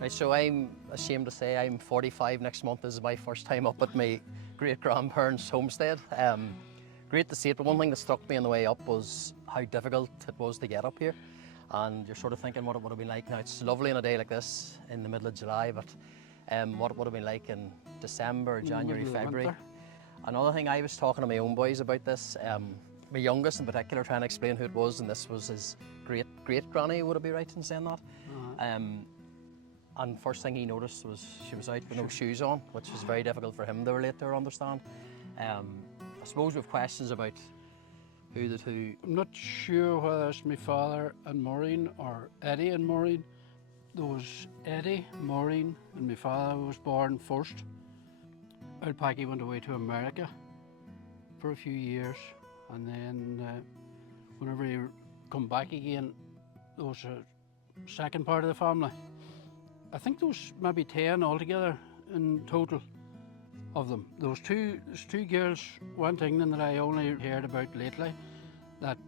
Right, so I'm ashamed to say I'm 45 next month. This is my first time up at my great-grandparents' homestead. Great to see it, but one thing that struck me on the way up was how difficult it was to get up here. And you're sort of thinking what it would have been like. Now, it's lovely on a day like this in the middle of July, but what it would have been like in December, January, February. Another thing, I was talking to my own boys about this, my youngest in particular, trying to explain who it was, and this was his great-granny, would it be right in saying that? And first thing he noticed was she was out with no shoes on, which was very difficult for him to relate to or understand. I suppose we have questions about who the two... I'm not sure whether it's my father and Maureen or Eddie and Maureen. There was Eddie, Maureen, and my father was born first. Old Packie went away to America for a few years, and then whenever he come back again, there was a second part of the family. I think there was maybe 10 altogether in total of them. There was two girls went to England that I only heard about lately that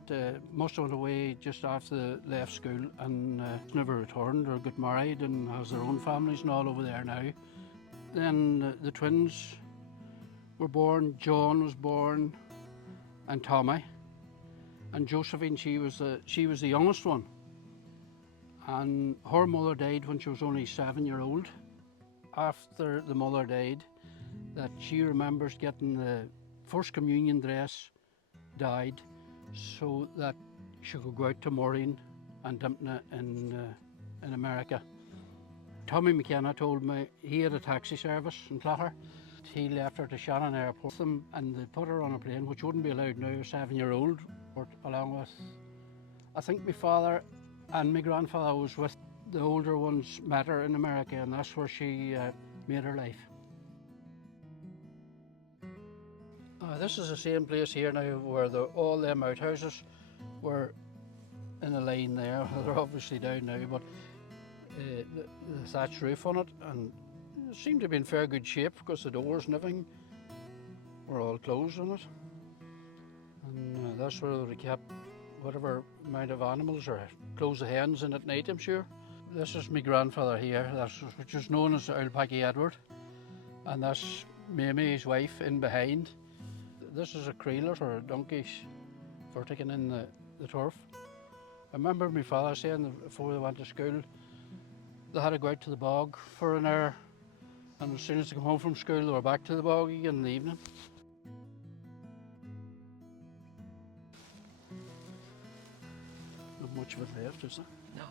must have went away just after they left school and never returned or got married and has their own families and all over there now. Then the twins were born, John was born and Tommy, and Josephine, she was the youngest one. And her mother died when she was only 7-year-old. After the mother died, that she remembers getting the first communion dress dyed so that she could go out to Maureen and Dimpna in America. Tommy McKenna told me he had a taxi service in Clogher. He left her to Shannon Airport and they put her on a plane, which wouldn't be allowed now, a 7-year-old, along with, I think my father and my grandfather was with the older ones, met her in America, and that's where she made her life. This is the same place here now where all them outhouses were in a line there. They're obviously down now, but the thatched roof on it, and it seemed to be in fair good shape because the doors and everything were all closed on it. And that's where they kept whatever amount of animals or close the hens in at night, I'm sure. This is my grandfather here, which is known as Old Packie Edward, and that's Mamie, his wife, in behind. This is a creeler for donkeys for taking in the turf. I remember my father saying that before they went to school, they had to go out to the bog for an hour, and as soon as they come home from school, they were back to the bog again in the evening. Not much of it left, is there? No.